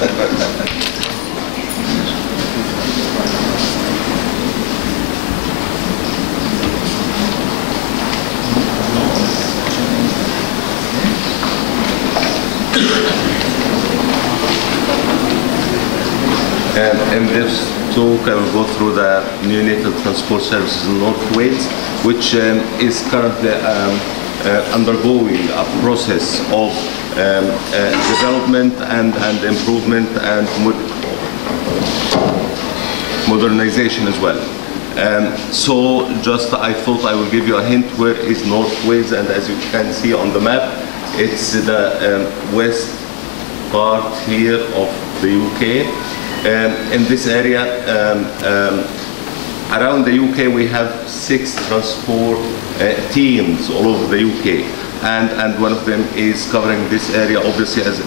In this talk, I will go through the neonatal transport services in North Wales, which is currently undergoing a process of development and improvement and modernization as well. So just I thought I will give you a hint where is North Wales, and as you can see on the map, it's the west part here of the UK. In this area, around the UK, we have 6 transport teams all over the UK, and one of them is covering this area. Obviously, as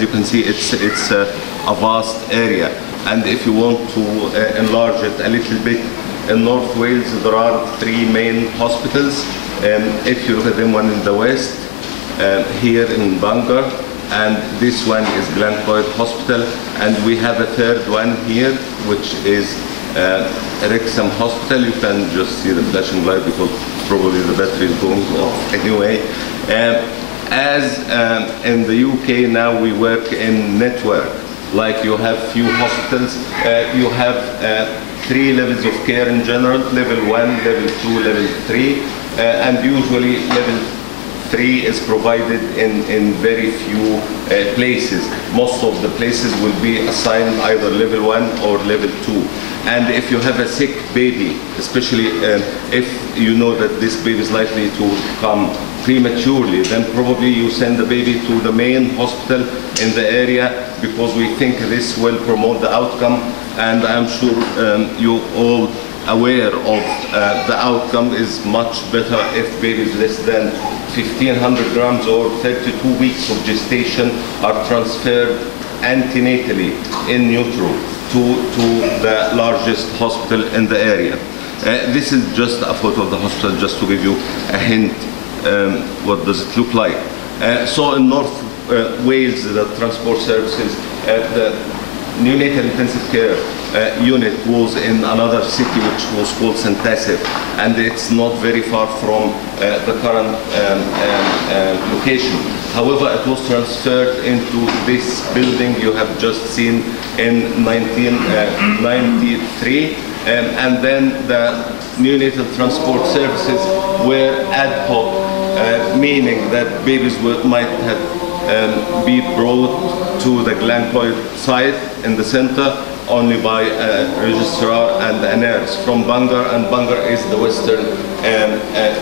you can see, it's a vast area, and if you want to enlarge it a little bit, in North Wales there are 3 main hospitals. If you look at them, one in the west, here in Bangor, and this one is Glencoe Hospital, and we have a third one here, which is Wrexham Hospital. You can just see the flashing light because probably the battery is going off anyway. As in the UK now, we work in network. Like you have few hospitals, you have 3 levels of care in general: level 1, level 2, level 3, and usually level 3 is provided in very few places. Most of the places will be assigned either level 1 or level 2. And if you have a sick baby, especially if you know that this baby is likely to come prematurely, then probably you send the baby to the main hospital in the area, because we think this will promote the outcome. And I'm sure you all aware of the outcome is much better if babies less than 1,500 grams or 32 weeks of gestation are transferred antenatally in utero to the largest hospital in the area. This is just a photo of the hospital, just to give you a hint what does it look like. So in North Wales, the transport services, the neonatal intensive care unit was in another city which was called Centasive, and it's not very far from the current location. However, it was transferred into this building you have just seen in 1993, and then the neonatal transport services were ad hoc, meaning that babies might have be brought to the Glencoe site in the center only by a registrar and a nurse from Bangor, and Bangor is the western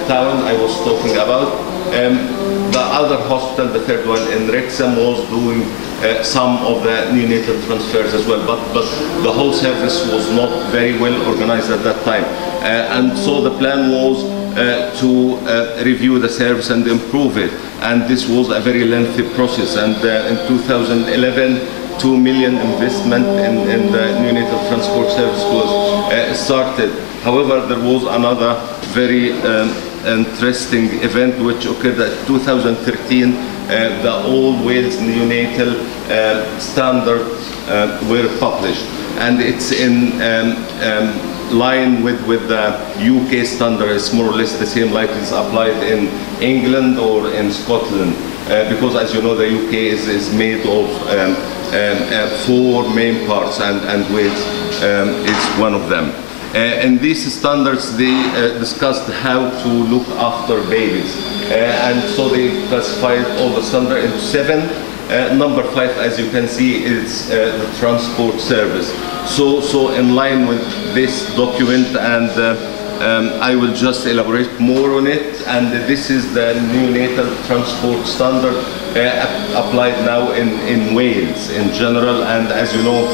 town I was talking about. The other hospital, the third one in Wrexham, was doing some of the neonatal transfers as well, but the whole service was not very well organized at that time. And so the plan was to review the service and improve it, and this was a very lengthy process. And in 2011, 2 million investment in the neonatal transport service was started. However, there was another very interesting event which occurred in 2013. The All Wales neonatal standards were published, and it's in line with the UK standards, more or less the same like it's applied in England or in Scotland, because as you know, the UK is made of 4 main parts, and Wales is one of them. In these standards, they discussed how to look after babies, and so they classified all the standards into 7. Number 5, as you can see, is the transport service. So in line with this document, and I will just elaborate more on it, and this is the neonatal transport standard applied now in Wales in general. And as you know,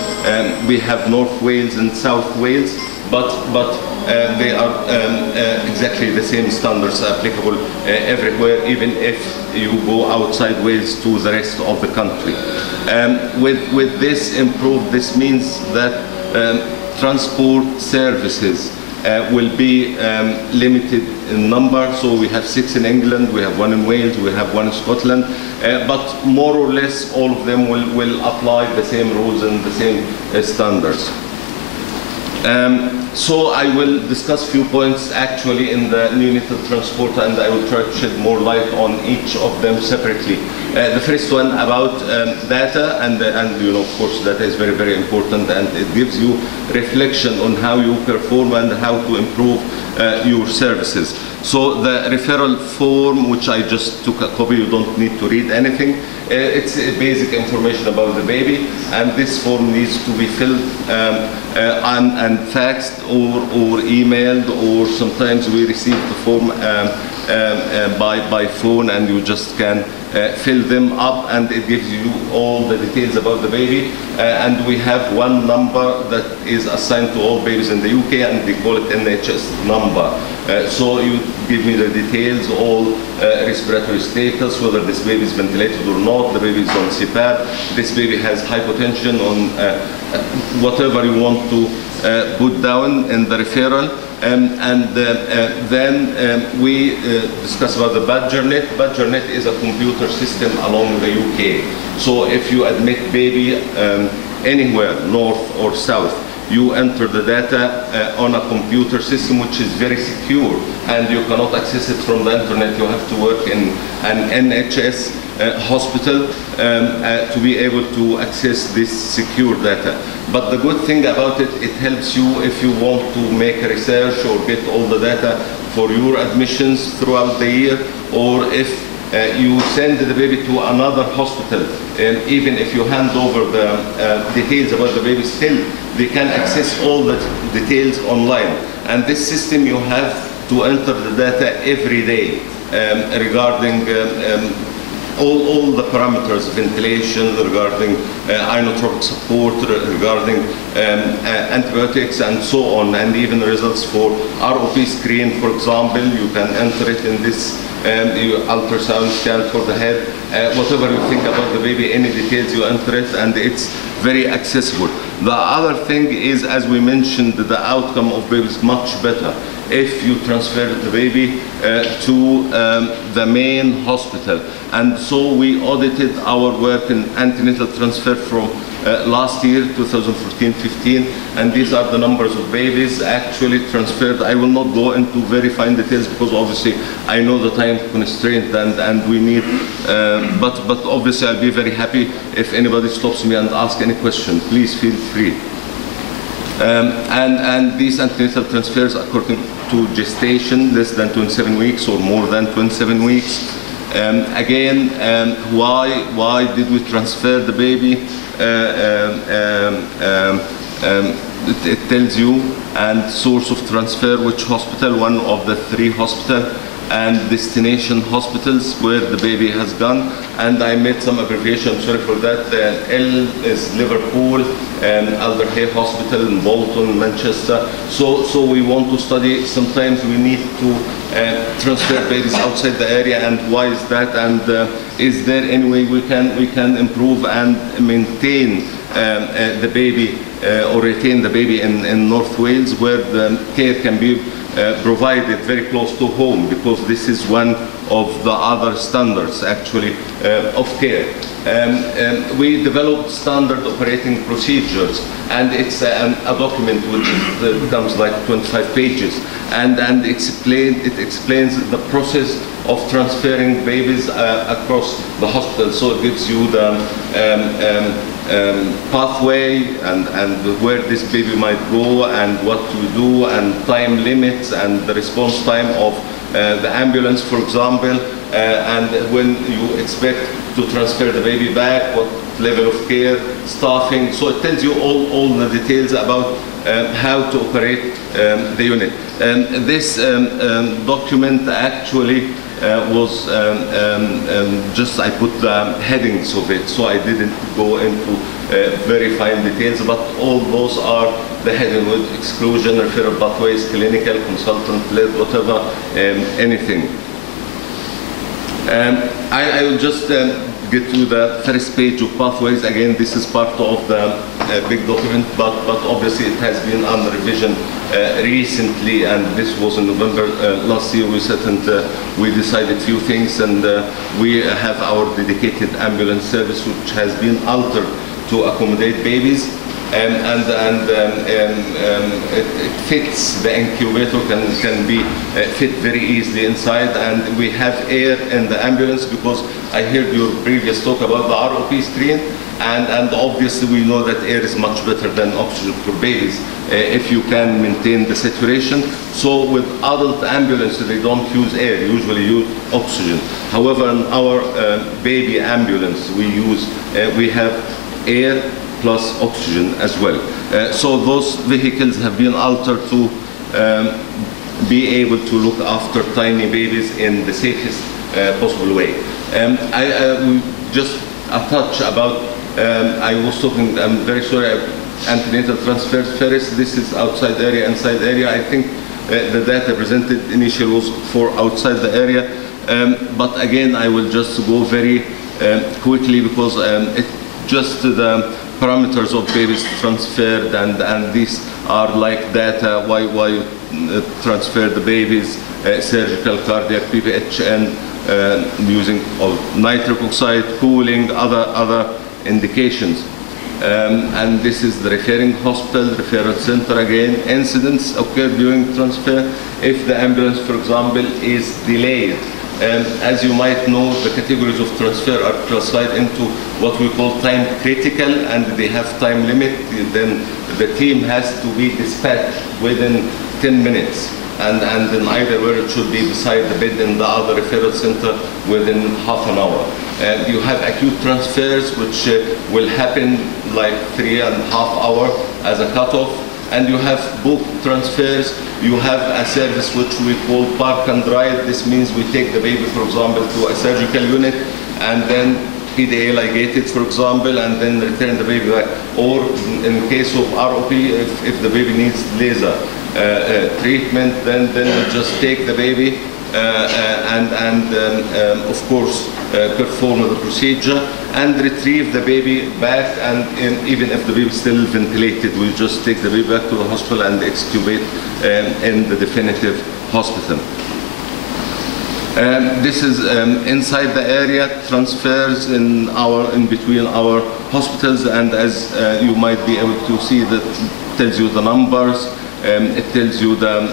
we have North Wales and South Wales, but they are exactly the same standards applicable everywhere, even if you go outside Wales to the rest of the country. With this improved, this means that transport services will be limited in number. So we have 6 in England, we have 1 in Wales, we have 1 in Scotland, but more or less all of them will apply the same rules and the same standards. So I will discuss a few points actually in the neonatal transport, and I will try to shed more light on each of them separately. The first one about data, and you know, of course, data is very, very important, and it gives you reflection on how you perform and how to improve your services. So the referral form, which I just took a copy, you don't need to read anything. It's basic information about the baby, and this form needs to be filled and faxed or emailed, or sometimes we receive the form by phone, and you just can fill them up, and it gives you all the details about the baby. And we have one number that is assigned to all babies in the UK, and they call it NHS number. So you give me the details, all respiratory status, whether this baby is ventilated or not, the baby is on CPAP, this baby has hypotension, on whatever you want to put down in the referral. Then we discuss about the BadgerNet. BadgerNet is a computer system along the UK. So if you admit baby anywhere, north or south, you enter the data on a computer system which is very secure, and you cannot access it from the internet. You have to work in an NHS hospital to be able to access this secure data. But the good thing about it, it helps you if you want to make a research or get all the data for your admissions throughout the year, or if you send the baby to another hospital, and even if you hand over the details about the baby, still they can access all the details online. And this system, you have to enter the data every day regarding all the parameters, ventilation, regarding inotropic support, regarding antibiotics, and so on, and even results for ROP screen, for example. You can enter it in this ultrasound scan for the head. Whatever you think about the baby, any details, you enter it, and it's very accessible. The other thing is, as we mentioned, the outcome of baby is much better if you transfer the baby to the main hospital. And so we audited our work in antenatal transfer from last year, 2014-15, and these are the numbers of babies actually transferred. I will not go into very fine details because obviously I know the time constraint and we need, but obviously I'll be very happy if anybody stops me and asks any question. Please feel free. And these antenatal transfers according to gestation, less than 27 weeks or more than 27 weeks. Again, why did we transfer the baby? It tells you, and source of transfer, which hospital, one of the 3 hospitals, and destination hospitals where the baby has gone. And I made some abbreviation, sorry for that. L is Liverpool, Alderhay Hospital in Bolton, Manchester. So we want to study, sometimes we need to transfer babies outside the area, and why is that, and is there any way we can improve and maintain the baby or retain the baby in North Wales, where the care can be provided very close to home, because this is one of the other standards actually of care. We developed standard operating procedures, and it's a document which comes like 25 pages, and it explains the process of transferring babies across the hospital. So it gives you the pathway and where this baby might go and what to do, and time limits, and the response time of the ambulance, for example, and when you expect to transfer the baby back, what level of care, staffing. So it tells you all the details about how to operate the unit. And this document actually was just, I put the headings of it, so I didn't go into very fine details, but all those are the heading with exclusion, referral pathways, clinical, consultant-led, whatever, anything. I will just get to the first page of pathways. Again, this is part of the big document, but obviously it has been under revision recently, and this was in November last year. We sat and we decided few things, and we have our dedicated ambulance service, which has been altered to accommodate babies. It fits, the incubator can be fit very easy inside, and we have air in the ambulance, because I heard your previous talk about the ROP screen, and obviously we know that air is much better than oxygen for babies if you can maintain the saturation. So with adult ambulances, they don't use air, usually use oxygen. However, in our baby ambulance, we have air plus oxygen as well. So those vehicles have been altered to be able to look after tiny babies in the safest possible way. Just a touch about, I was talking, I'm very sorry, antenatal transfers first. This is outside area, inside area. I think the data presented initially was for outside the area. But again, I will just go very quickly, because it just the parameters of babies transferred, and these are like data, why you transfer the babies, surgical, cardiac, PPHN, using of nitric oxide, cooling, other indications. And this is the referring hospital, referral center. Again, incidents occur during transfer if the ambulance, for example, is delayed. As you might know, the categories of transfer are classified into what we call time critical, and they have time limit. Then the team has to be dispatched within 10 minutes. And in either where it should be beside the bed in the other referral center within half an hour. You have acute transfers, which will happen like 3.5 hours as a cutoff. And you have book transfers. You have a service which we call park and ride. This means we take the baby, for example, to a surgical unit, and then PDA ligate it, for example, and then return the baby back. Or in case of ROP, if the baby needs laser treatment, then we just take the baby and of course perform the procedure and retrieve the baby back, and even if the baby is still ventilated, we just take the baby back to the hospital and extubate in the definitive hospital. This is inside the area, transfers in between our hospitals, and as you might be able to see, that tells you the numbers. It tells you the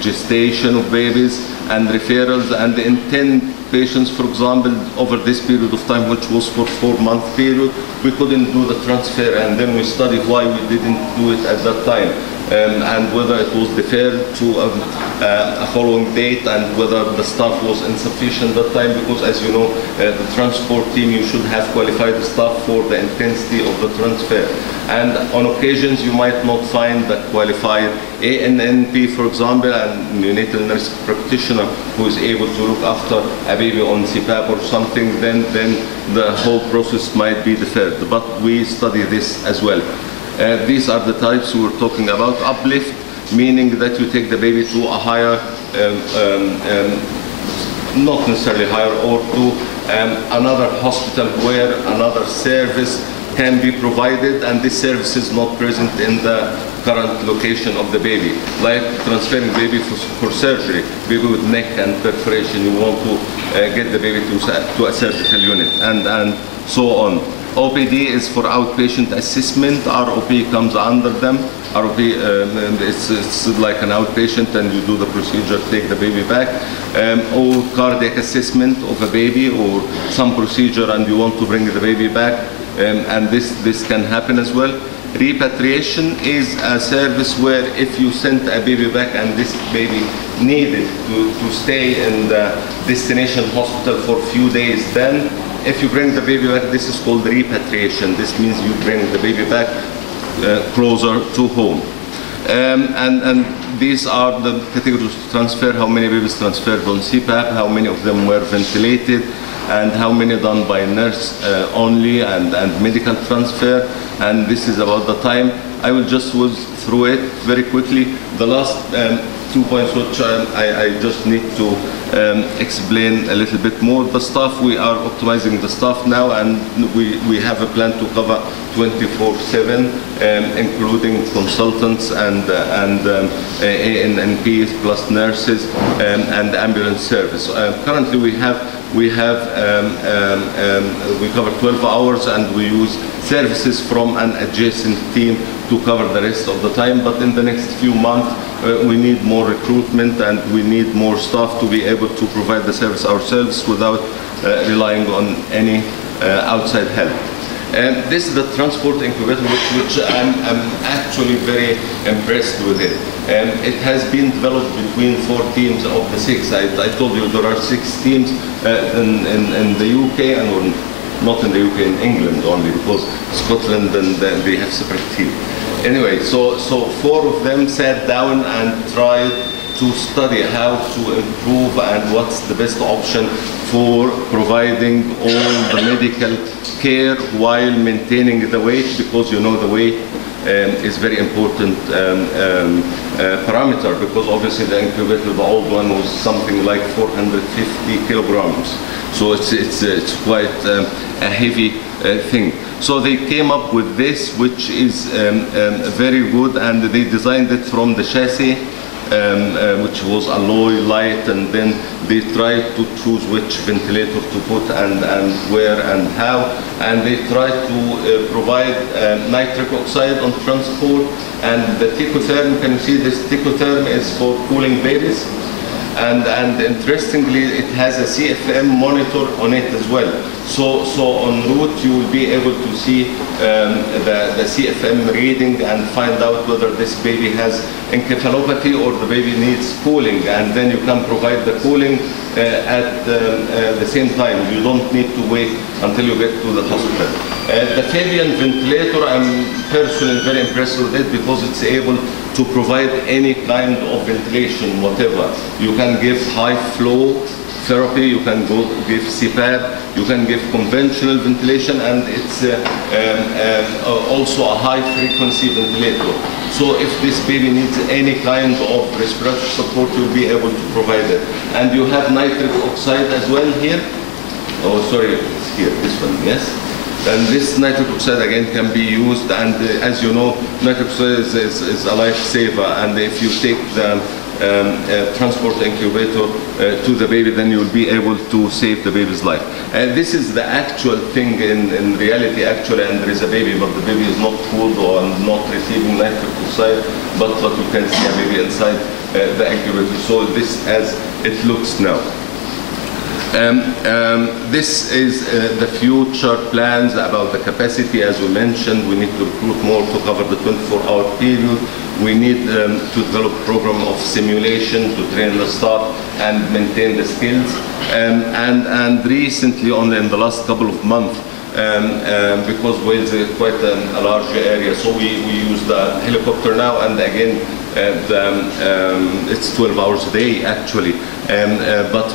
gestation of babies and referrals, and in 10 patients, for example, over this period of time, which was for 4-month period, we couldn't do the transfer, and then we studied why we didn't do it at that time, and whether it was deferred to a following date, and whether the staff was insufficient that time, because as you know, the transport team, you should have qualified staff for the intensity of the transfer. And on occasions, you might not find the qualified ANNP, for example, and neonatal nurse practitioner who is able to look after a baby on CPAP or something, then the whole process might be deferred. But we study this as well. These are the types we were talking about. Uplift, meaning that you take the baby to a higher, not necessarily higher, or to another hospital where another service can be provided, and this service is not present in the current location of the baby. Like transferring baby for surgery, baby with neck and perforation, you want to get the baby to a surgical unit, and so on. OPD is for outpatient assessment. ROP comes under them. ROP, it's like an outpatient, and you do the procedure, take the baby back. Or cardiac assessment of a baby, or some procedure, and you want to bring the baby back. And this can happen as well. Repatriation is a service where if you sent a baby back and this baby needed to stay in the destination hospital for a few days, then if you bring the baby back, this is called repatriation. This means you bring the baby back closer to home. And these are the categories of transfer: how many babies transferred on CPAP, how many of them were ventilated, and how many done by nurse only, and medical transfer. And this is about the time. I will just whiz through it very quickly. The last 2 points which I just need to explain a little bit more. The staff, we are optimizing the staff now, and we have a plan to cover 24/7, including consultants and ANPs plus nurses and ambulance service. Currently we cover 12 hours, and we use services from an adjacent team to cover the rest of the time. But in the next few months, we need more recruitment, and we need more staff to be able to provide the service ourselves without relying on any outside help. This is the transport incubator, which I'm actually very impressed with it. It has been developed between 4 teams of the 6. I told you there are 6 teams in the UK, and not in the UK, in England only, because Scotland and they have separate teams. Anyway, so 4 of them sat down and tried to study how to improve and what's the best option for providing all the medical care while maintaining the weight, because you know the weight is very important parameter, because obviously the incubator, the old one, was something like 450 kilograms. So it's quite a heavy thing. So they came up with this, which is very good, and they designed it from the chassis, which was alloy light, and then they tried to choose which ventilator to put and where and how, and they tried to provide nitric oxide on transport, and the Ticotherm. Can you see this? Ticotherm is for cooling babies, and interestingly, it has a CFM monitor on it as well. So en route you will be able to see the CFM reading and find out whether this baby has encephalopathy or the baby needs cooling, and then you can provide the cooling at the same time. You don't need to wait until you get to the hospital. The Fabian ventilator, I'm personally very impressed with it, because it's able to provide any kind of ventilation, whatever. You can give high flow therapy, you can give CPAP, you can give conventional ventilation, and it's also a high frequency ventilator. So if this baby needs any kind of respiratory support, you'll be able to provide it. And you have nitric oxide as well here. Oh, sorry, it's here, this one, yes? And this nitric oxide again can be used, and as you know, nitric oxide is a lifesaver, and if you take the transport incubator to the baby, then you'll be able to save the baby's life. And this is the actual thing in reality, actually, and there is a baby, but the baby is not cooled or not receiving nitric oxide, but you can see a baby inside the incubator. So this as it looks now. This is the future plans about the capacity. As we mentioned, we need to recruit more to cover the 24-hour period. We need to develop a program of simulation to train the staff and maintain the skills. And recently, only in the last couple of months, because Wales is quite a large area, so we use the helicopter now, and again, it's 12 hours a day actually, but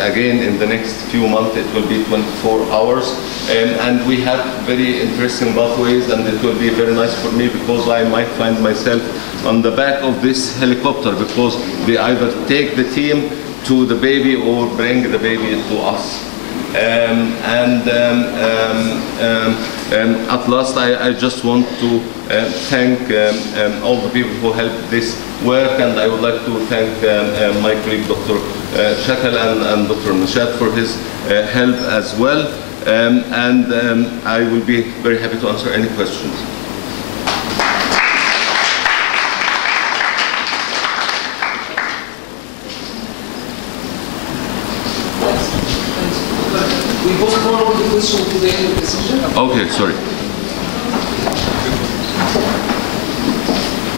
again in the next few months it will be 24 hours, and we have very interesting pathways, and it will be very nice for me, because I might find myself on the back of this helicopter, because they either take the team to the baby or bring the baby to us. At last, I just want to thank all the people who helped this work, and I would like to thank my colleague Dr. Shakal and Dr. Nashad for his help as well, and I will be very happy to answer any questions. We postpone the question to the end of the session. Okay, sorry.